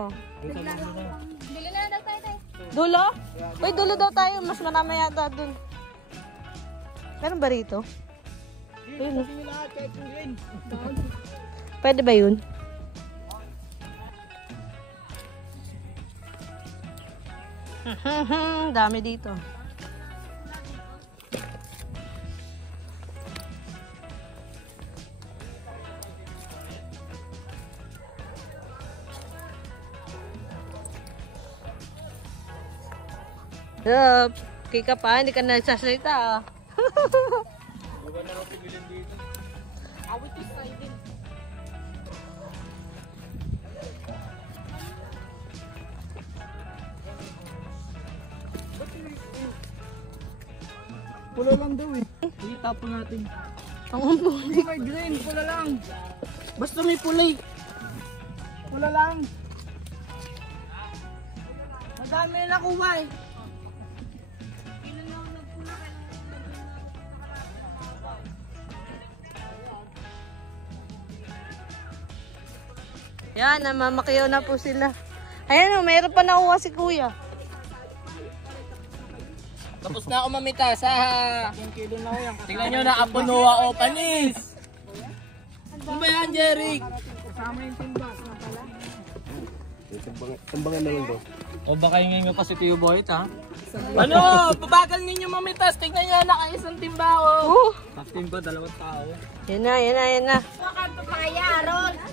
mo? Duli na daw tayo. Dulo? Uy, dulo daw tayo. Mas marami yata dun. Meron ba rito? Ayun, pwede ba yun? Dami dito. Yup. Kika pa, hindi ka nagsasalita ah. Bukan na ako pigilin dito. Awit is tayo din. Pula lang daw eh. Sige, tapon natin. Ang umbong. Hindi may green, pula lang. Basta may pulay. Pula lang. Madami na nakuha eh. Yan, namamakiyaw na po sila. Ayan o, mayroon pa nakuha si kuya. Tapos na ako mamita sa... Tingnan nyo na Apunoa o panis. Ano ba yan, Jeric? Kasama yung timbas na pala. Tambangan na lang ba? O baka yung nga pa si Tio Boy, ha? Ano? Pabagal ninyo mamitas. Tingnan nyo, nakaisang timba o. Timba, 2 tao. Yan na, yan na, yan na.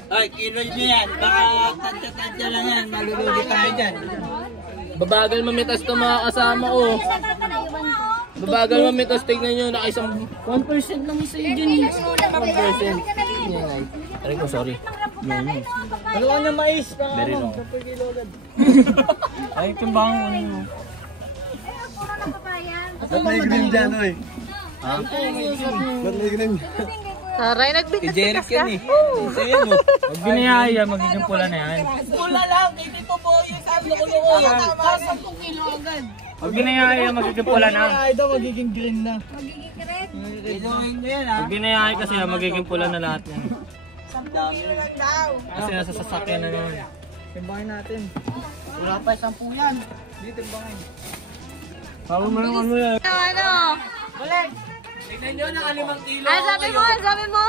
Ay, kilo nyo yan. Baka tadya-tadya lang yan. Malulugi tayo dyan. Babagal mamitas ito mga kasama ko. Babagal mamitas. Tingnan nyo, nakaisang 1% lang isa yun dyan. 1%. Yan ay. Aray ko, sorry. Dalawa na mais. Very long. Ay, timbangan ko na yun. Ba't may green dyan, oy? Ha? Ba't may green? Taray, Si nagbintas Jeric ka. yan eh. Ito yan mo. Huwag binayaya, magiging pula na yan. Pula lang, hindi po po yung sabi ko yung ulo. 10 kilo agad. Pag binayaya, magiging pula na. Ay daw, magiging green na. Magiging green? Iluhin nyo yan ha. Pag binayaya kasi, magiging pula na lahat yan. 10 kilo lang daw. Kasi nasa sasakyan na naman. Timbangin natin. Wala pa 10 yan. Hindi timbangin. Bago mo yung ano yan. Ano? Balik! Tignan nyo na 5 kilo. Ay, sabi mo, sabi mo.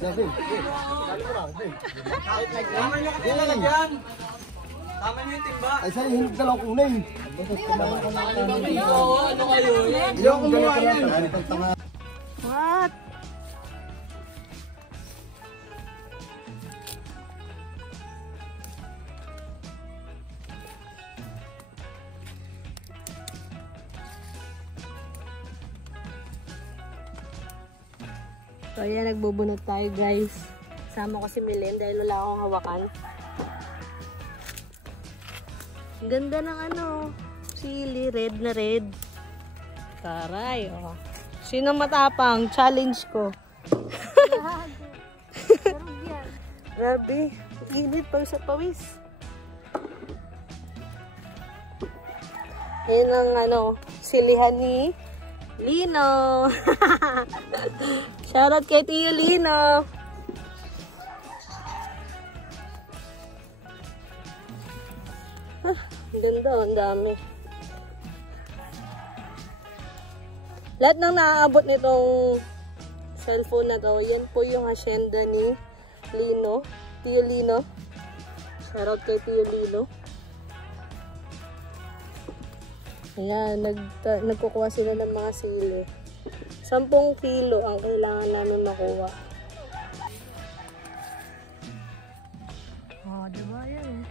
Sabi. Tama nyo kasi lalagyan. Tama nyo yung timba. Ay, sa'yo, yung dalawang kulay. Oo, ano kayo? Yung dalawa yan. What? So ayan, nagbubunot tayo guys. Sama ko si Milen dahil wala akong hawakan. Ang ganda ng ano, sili, red na red. Taray, oh. Sino matapang? Challenge ko. Grabe, init pa sa pawis. Yan ang ano, silihan ni Lino. Shoutout kay Tio Lino. Ang ganda, ang dami. Lahat ng naaabot nitong cellphone na to, yan po yung hacienda ni Lino. Tio Lino. Shoutout kay Tio Lino. Ayan, nagkukuha sila ng mga sili. 10 kilo ang kailangan namin makuha. Oh, diba yan?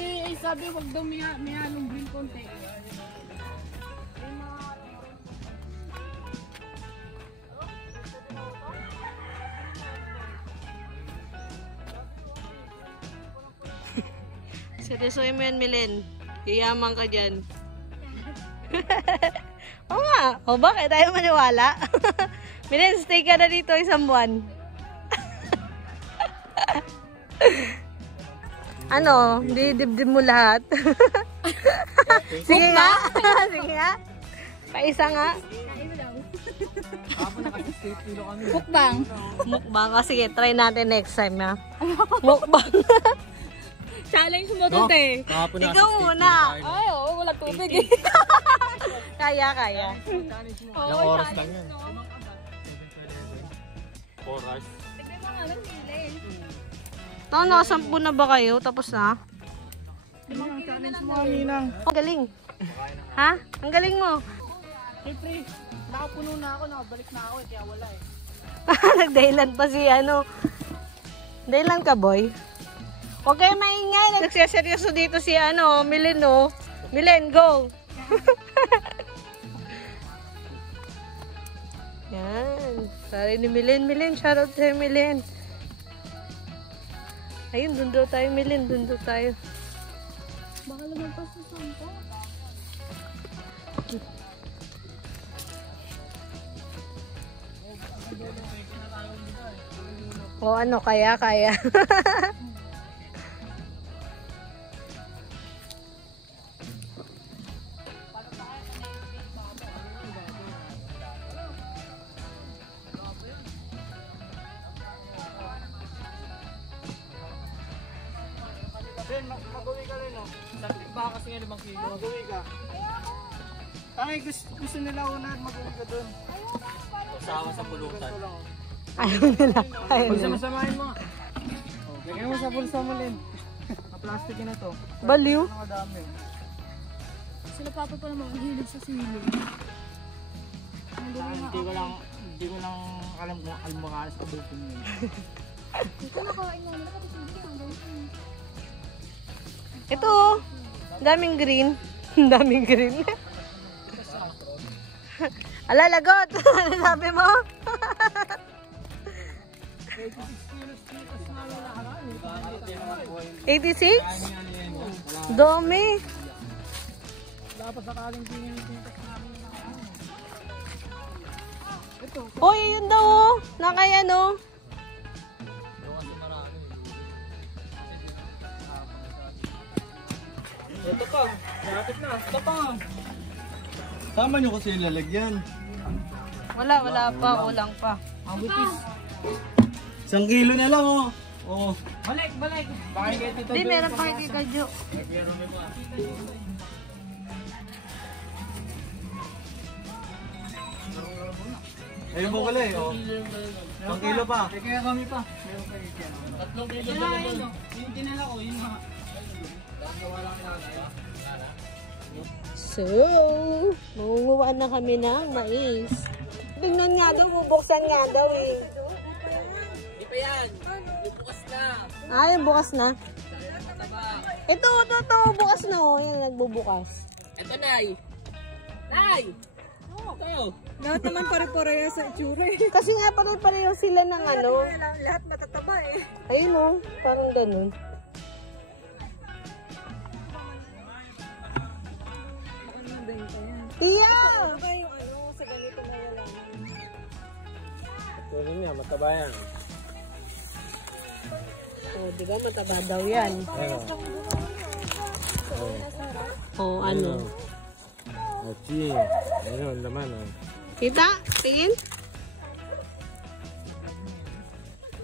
Eh, sabi wag daw may halong green konti. Seryosoy mo yan, Milen. Yayaman ka dyan. Oo nga. O bakit? Tayo maniwala. Milen, stay ka na dito 1 buwan. Ano? Didibdib mo lahat. Sige nga. Sige nga. Paisa nga. Mukbang. Mukbang. O sige, try natin next time ha. Mukbang. Challenge mo to, te. Kahapon na Ikaw muna. Ay, oo, wala tubig eh. Kaya. Ilang oras lang yan. Oras. Tignan mo nga lang, Milay. Tao, nakasampu na ba kayo? Tapos na? Challenge mo kami nang. Ang galing. Ha? Ang galing mo. Siyempre, nakapuno na ako, nakabalik na ako kaya wala eh. Nagdahilan pa si ano. Dahilan ka, boy? Huwag kayo maingay. Nagsiseryoso dito si ano, Milen, no? Milen, go! Yan. Sorry ni Milen. Milen, shoutout sa'yo, Milen. Ayun, dun daw tayo, Milen. Dun daw tayo. Baka lumagpas sa sampo. O ano, kaya. Ben, mag-uwi ka rin, no? Baka kasi nga 5 kilo. Mag-uwi ka. Ay, gusto nila unahan mag-uwi ka dun. Usawa sa pulutan. Ayaw nila. Pagsamasamahin mo. Lagyan mo sa bulsa mo, Lin. Plastic na to. Baliw. Nakadami. Sila papa pa naman hilig sa sili. Hindi ko lang alam kung almangalas pa butin yun. Ito nakain mo nila kasi hindi ang gawin. Ito, daming green. Daming green. Ala, lagot. Ano sabi mo? 86? Dami. Dapat sakaling tingin yung tintas namin. Hoy, yun daw oh. Nakaya no. Ito pa. Lapit na. Ito pa. Tama nyo kasi yung lalagyan. Wala pa. Kulang pa. Ang butis. 1 kilo na lang oh. Oo. Balik. Bakit kayo dito? Di, meron pa kay Tita Jo. Ayun mo pala eh. Oh. 1 kilo pa. Kaya kami pa. Meron pa yan. 3 kilo dala. Yung dinala ko, yun mga. So, mangunguha na kami ng mais. Tingnan nga daw, bubuksan nga daw eh. Hindi pa yan. Bukas na. Ay, bukas na. Ito, bukas na oh. Yan, nagbubukas. Ito, Nay. Nay! Ito. Lahat naman pare-pareha sa itsura eh. Kasi nga pare-pareho sila ng ano. Lahat matataba eh. Ayun oh, parang ganun. Iya! Baka yung ano, sa ganito na wala na. Tuloy niya, mataba yan. Oh, di ba mataba daw yan? Oh, ano? Ochi. Ayun, laman oh. Kita? Tingin?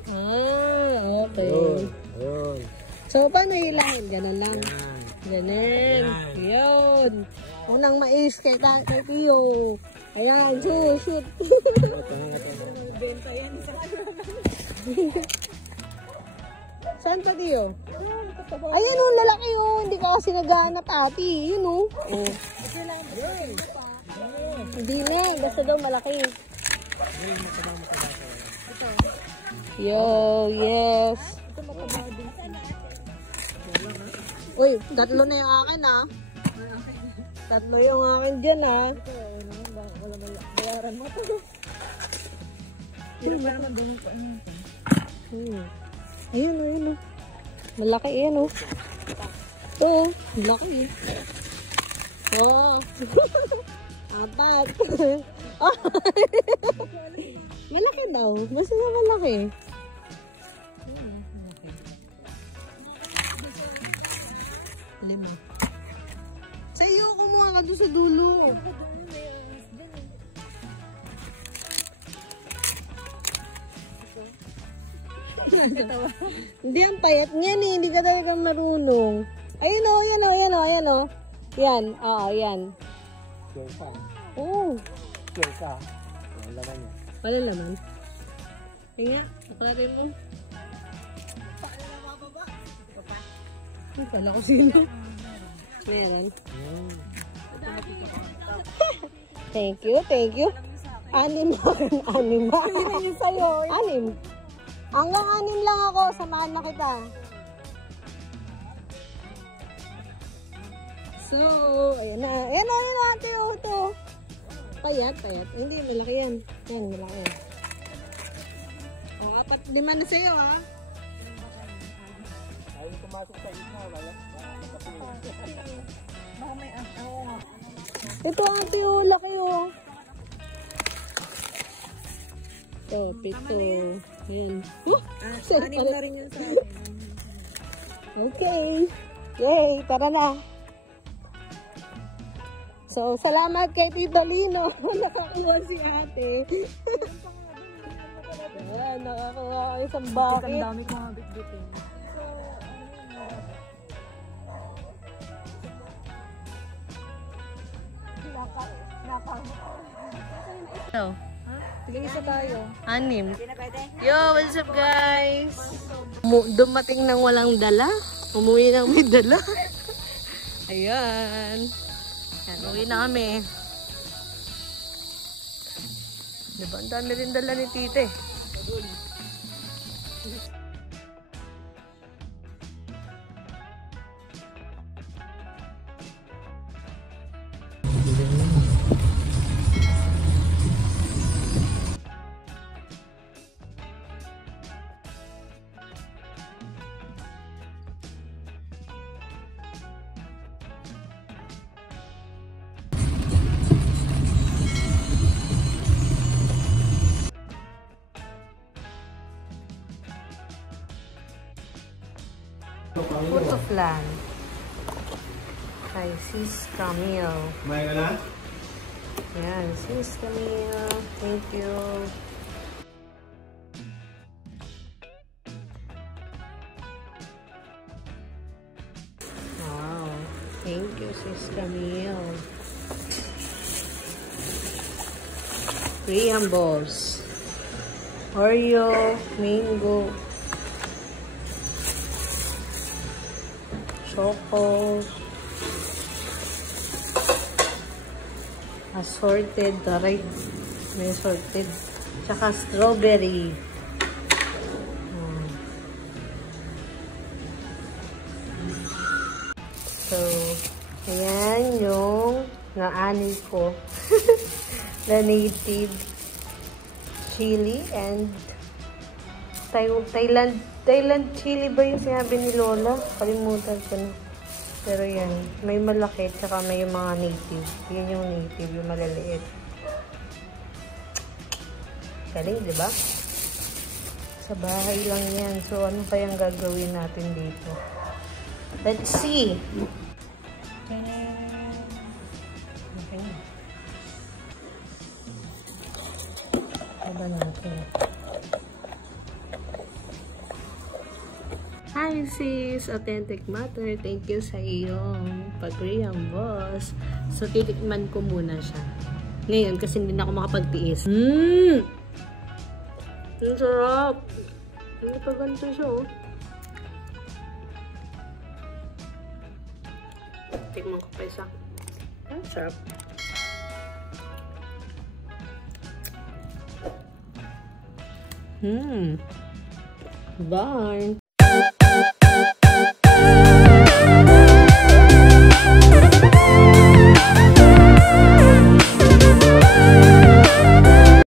Ah, okay. Ayun. So, paano hilahin? Ganun lang. Ganun. Yun. Unang mais kay Tiyo. Ayan, shoot. Benta yan sa Saan pa Tiyo? Ayan o, lalaki o. Hindi ka kasi naghahanap ati. Yun o. Oh. Hindi na. Basta daw malaki. Yo, yes. Uy, 3 na yung akin ah. 3 yung akin dyan ah. bayaran mo to. Pero parang nandun ko. Ayun. Malaki yan oh. Oo, malaki eh. Oo. Apat. Malaki daw. Basta na malaki. Lima. Sa iyo, kumuha ka doon sa dulo. Hindi ang payat niyan eh. Hindi ka talaga marunong. Ayun o, yan o, yan o, yan o. Yan, oo, yan. Sure ka. Oo. Sure ka. Ang laman niya. Wala naman. Ayun nga, naklatin mo. Kala ko sino. Meron. Thank you, thank you. 6 ako, 6 ba? Hindi sa'yo. 6. Hanggang 6 lang ako, samahan na kita. So, ayan na. Ayan na, ayan na, ate, oh, ito. Payat, payat. Hindi, malaki yan. Yan, malaki yan. O, 4, 5 na sa'yo, ha? Ayaw pumasok sa gitna, wala. Ito, ate, oh, laki, oh. Ito, 7. Ayan. Anim na rin yun sa akin. Okay. Yay, tara na. So, salamat kay Tito Lino. Nakakuha si ate. Ayan, nakakuha ko isang bucket. Ang dami mga bitbitin. Hello. Sige, isa tayo. 6. Yo, what's up guys? Dumating nang walang dala. Umuwi nang may dala. Ayan. Ayan, uwi na kami. Diba, ang dami rin dala ni tite. Fruit of land. Kay Sis Camille. Kumain ka na? Yan, Sis Camille. Thank you. Wow. Thank you, Sis Camille. Preambles. Oreo, mango. Choco, assorted, taray, may assorted, tsaka strawberry. So, ayan yung naani ko. The native chili and Thailand chili ba yung sinabi ni Lola? Kalimutan ko na. Pero yan, may malaki tsaka may mga native. Yun yung native, yung malaliit. Galing, di ba? Sa bahay lang yan. So, ano kayang gagawin natin dito? Let's see! Okay. Ano natin? Hi sis! Authentic Matter. Thank you sa iyong pag-reambos. So, titikman ko muna siya. Ngayon, kasi hindi na ako makapagtiis. Ang sarap! Hindi pa ganito siya, oh. Tikman ko pa isa. Ang sarap. Bye!